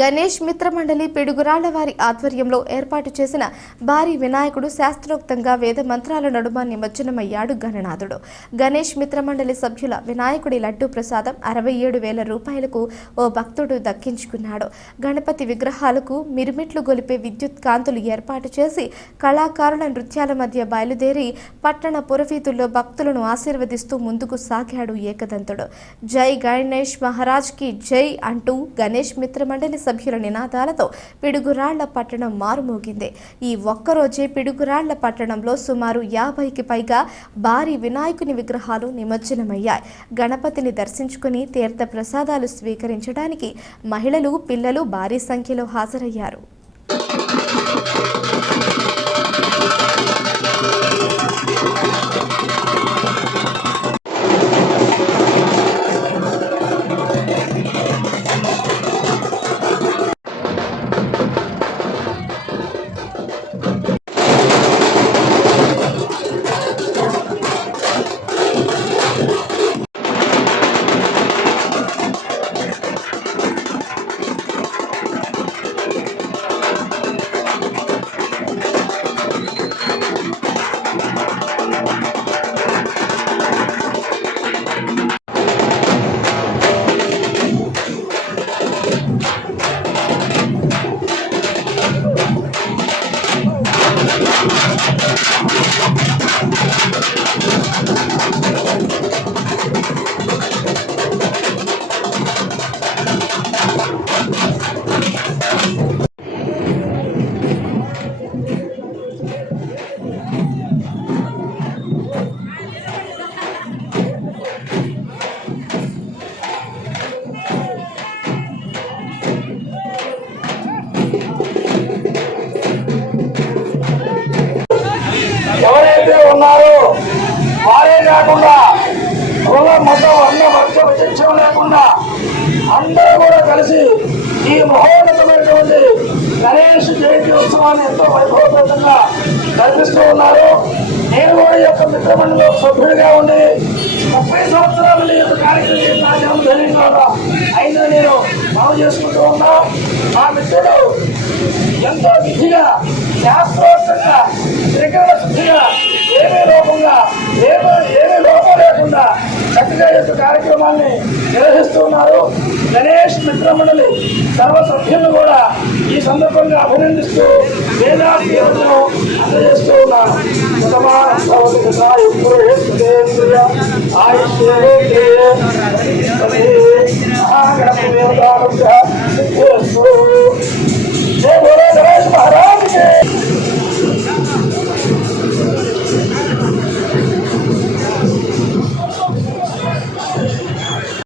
గణేష్ మిత్ర మండలి పిడుగురాళ్ల వారి ఆధ్వర్యంలో ఏర్పాటు చేసిన భారీ వినాయకుడు శాస్త్రోక్తంగా వేద మంత్రాల నడుమ నిమజ్జనమయ్యాడు గణనాథుడు. గణేష్ మిత్ర మండలి సభ్యుల వినాయకుడి లడ్డూ ప్రసాదం 67,000 రూపాయలకు ఓ భక్తుడు దక్కించుకున్నాడు. గణపతి విగ్రహాలకు మిరుమిట్లు గొలిపే విద్యుత్ కాంతులు ఏర్పాటు చేసి కళాకారుల నృత్యాల మధ్య బయలుదేరి పట్టణ పురవీధుల్లో భక్తులను ఆశీర్వదిస్తూ ముందుకు సాగాడు ఏకదంతుడు. జై గణేష్ మహారాజ్ కి జై అంటూ గణేష్ మిత్ర మండలి సభ్యుల నినాదాలతో పిడుగురాళ్ల పట్టణం మారుమోగింది. ఈ ఒక్కరోజే పిడుగురాళ్ల పట్టణంలో సుమారు 50కి పైగా భారీ వినాయకుని విగ్రహాలు నిమజ్జనమయ్యాయి. గణపతిని దర్శించుకుని తీర్థ ప్రసాదాలు స్వీకరించడానికి మహిళలు, పిల్లలు భారీ సంఖ్యలో హాజరయ్యారు. ఎవరైతే ఉన్నారో వారే కాకుండా కుల మత వర్ణ వర్గ విచక్షణ లేకుండా అందరూ కూడా కలిసి ఈ మహోన్నతమైనటువంటి గణేష్ జయంతి ఉత్సవాన్ని ఎంతో వైభవపేతంగా జరిపిస్తూ ఉన్నారు. నేను కూడా ఈ యొక్క మిత్రమండలిలో సభ్యుడిగా ఉండి 30 సంవత్సరాల నుండి ఈ యొక్క కార్యక్రమం నా జన్మధన్యంగా అయినా నేను మనం చేసుకుంటూ ఉన్నా. మా మిత్రుడు ఎంతో విధిగా శాస్త్రోక్తంగా త్రికరణ శుద్ధిగా ఏమీ లోపం లేకుండా చక్కగా యొక్క కార్యక్రమాన్ని నిర్వహిస్తూ ఉన్నారు. గణేష్ మిత్ర మండలి సర్వ సభ్యులను కూడా ఈ సందర్భంగా అభినందిస్తూ వేదాంతను అందజేస్తూ ఉన్నారు. ఆయుష్